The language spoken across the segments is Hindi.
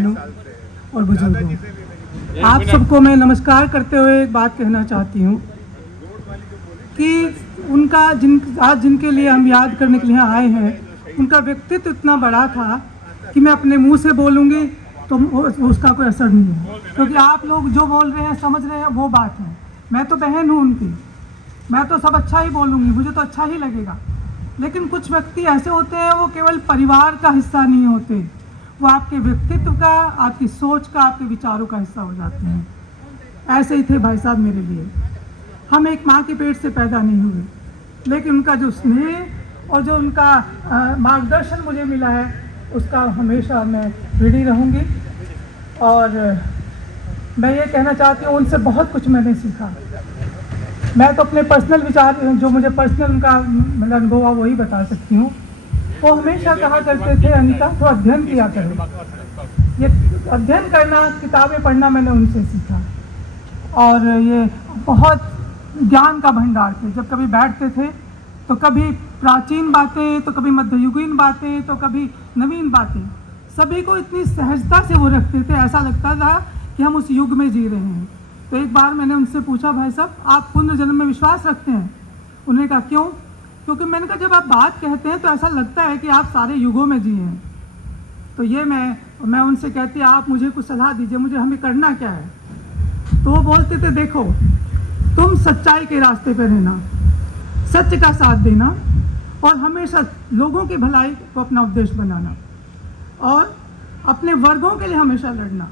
और बुजुर्गों, आप सबको मैं नमस्कार करते हुए एक बात कहना चाहती हूँ कि उनका आज जिनके लिए हम याद करने के लिए आए हैं, उनका व्यक्तित्व इतना बड़ा था कि मैं अपने मुंह से बोलूँगी तो उसका कोई असर नहीं है, क्योंकि आप लोग जो बोल रहे हैं समझ रहे हैं वो बात है। मैं तो बहन हूँ उनकी, मैं तो सब अच्छा ही बोलूँगी, मुझे तो अच्छा ही लगेगा। लेकिन कुछ व्यक्ति ऐसे होते हैं वो केवल परिवार का हिस्सा नहीं होते, वो आपके व्यक्तित्व का, आपकी सोच का, आपके विचारों का हिस्सा हो जाते हैं। ऐसे ही थे भाई साहब मेरे लिए। हम एक माँ के पेट से पैदा नहीं हुए, लेकिन उनका जो स्नेह और जो उनका मार्गदर्शन मुझे मिला है उसका हमेशा मैं ऋणी रहूँगी। और मैं ये कहना चाहती हूँ उनसे बहुत कुछ मैंने सीखा। मैं तो अपने पर्सनल विचार, जो मुझे पर्सनल उनका मतलब अनुभव हुआ वही बता सकती हूँ। वो हमेशा कहा करते थे, अनीता तो अध्ययन किया करो। ये अध्ययन करना, किताबें पढ़ना मैंने उनसे सीखा। और ये बहुत ज्ञान का भंडार थे। जब कभी बैठते थे तो कभी प्राचीन बातें, तो कभी मध्ययुगीन बातें, तो कभी नवीन बातें, सभी को इतनी सहजता से वो रखते थे, ऐसा लगता था कि हम उस युग में जी रहे हैं। तो एक बार मैंने उनसे पूछा, भाई साहब आप पुनर्जन्म में विश्वास रखते हैं? उन्होंने कहा क्यों? क्योंकि मैंने कहा जब आप बात कहते हैं तो ऐसा लगता है कि आप सारे युगों में जिए हैं। तो ये मैं उनसे कहती, आप मुझे कुछ सलाह दीजिए, मुझे हमें करना क्या है? तो वो बोलते थे, देखो तुम सच्चाई के रास्ते पर रहना, सत्य का साथ देना और हमेशा लोगों की भलाई को अपना उद्देश्य बनाना और अपने वर्गों के लिए हमेशा लड़ना।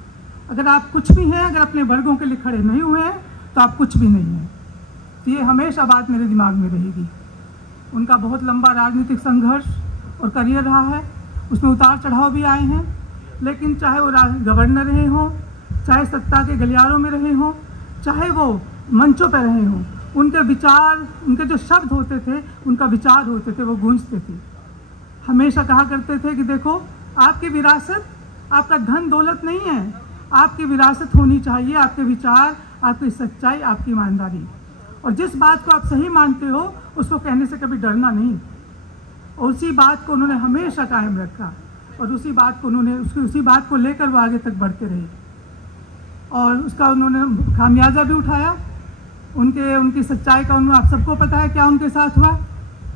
अगर आप कुछ भी हैं, अगर अपने वर्गों के लिए खड़े नहीं हुए हैं तो आप कुछ भी नहीं हैं। तो ये हमेशा बात मेरे दिमाग में रहेगी। उनका बहुत लंबा राजनीतिक संघर्ष और करियर रहा है, उसमें उतार चढ़ाव भी आए हैं। लेकिन चाहे वो गवर्नर रहे हों, चाहे सत्ता के गलियारों में रहे हों, चाहे वो मंचों पर रहे हों, उनके विचार, उनके जो शब्द होते थे, उनका विचार होते थे, वो गूंजते थे। हमेशा कहा करते थे कि देखो आपकी विरासत आपका धन दौलत नहीं है, आपकी विरासत होनी चाहिए आपके विचार, आपकी सच्चाई, आपकी ईमानदारी। और जिस बात को आप सही मानते हो उसको कहने से कभी डरना नहीं। और उसी बात को उन्होंने हमेशा कायम रखा और उसी बात को लेकर वो आगे तक बढ़ते रहे और उसका उन्होंने खामियाजा भी उठाया। उनकी सच्चाई का आप सबको पता है क्या उनके साथ हुआ।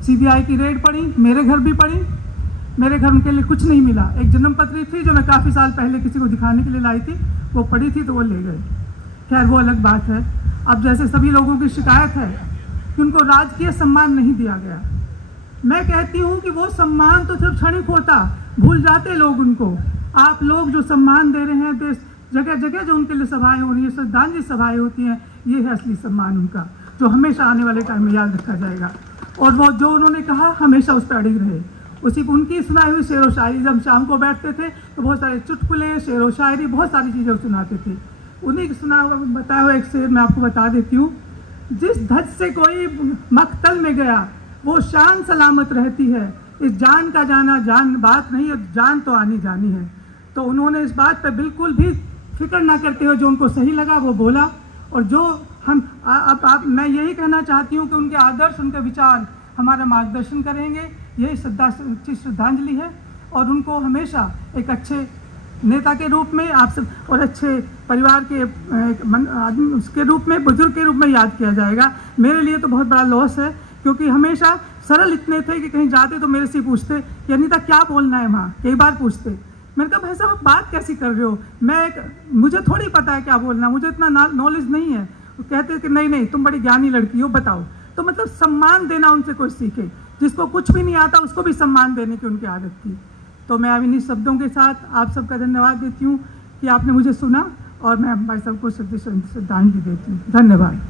सीबीआई की रेड पड़ी, मेरे घर भी पड़ी। मेरे घर उनके लिए कुछ नहीं मिला। एक जन्म पत्री थी जो मैं काफ़ी साल पहले किसी को दिखाने के लिए लाई थी, वो पड़ी थी तो वो ले गए। खैर वो अलग बात है। अब जैसे सभी लोगों की शिकायत है कि उनको राजकीय सम्मान नहीं दिया गया, मैं कहती हूँ कि वो सम्मान तो सिर्फ क्षणिक होता, भूल जाते लोग उनको। आप लोग जो सम्मान दे रहे हैं, देश जगह जगह जो उनके लिए सभाएं हो रही है, श्रद्धांजलि सभाएं होती हैं, ये है असली सम्मान उनका, जो हमेशा आने वाले टाइम में याद रखा जाएगा। और वो जो उन्होंने कहा हमेशा उस पर अड़िग रहे। उनकी सुनाई हुई शेर व शायरी, जब शाम को बैठते थे तो बहुत सारे चुटकुले, शेर व शायरी, बहुत सारी चीज़ें सुनाते थे। उन्हीं सुना हुआ बताया हुआ एक शेर मैं आपको बता देती हूँ। जिस धज से कोई मकतल में गया वो शान सलामत रहती है, इस जान का जाना जान बात नहीं है, जान तो आनी जानी है। तो उन्होंने इस बात पर बिल्कुल भी फिक्र ना करते हुए जो उनको सही लगा वो बोला। और जो हम मैं यही कहना चाहती हूँ कि उनके आदर्श, उनके विचार हमारा मार्गदर्शन करेंगे। यही श्रद्धांजलि है और उनको हमेशा एक अच्छे नेता के रूप में आप सब और अच्छे परिवार के आदमी उसके रूप में, बुजुर्ग के रूप में याद किया जाएगा। मेरे लिए तो बहुत बड़ा लॉस है, क्योंकि हमेशा सरल इतने थे कि कहीं जाते तो मेरे से पूछते कि अनीता क्या बोलना है वहाँ, कई बार पूछते। मैंने कहा भाई साहब आप बात कैसी कर रहे हो, मुझे थोड़ी पता है क्या बोलना, मुझे इतना नॉलेज नहीं है। वो कहते कि नहीं तुम बड़ी ज्ञानी लड़की हो, बताओ। तो मतलब सम्मान देना उनसे कोई सीखे, जिसको कुछ भी नहीं आता उसको भी सम्मान देने की उनकी आदत थी। तो मैं अब इन्हीं शब्दों के साथ आप सबका धन्यवाद देती हूँ कि आपने मुझे सुना और मैं भाई साहब को श्रद्धांजलि देती हूँ। धन्यवाद।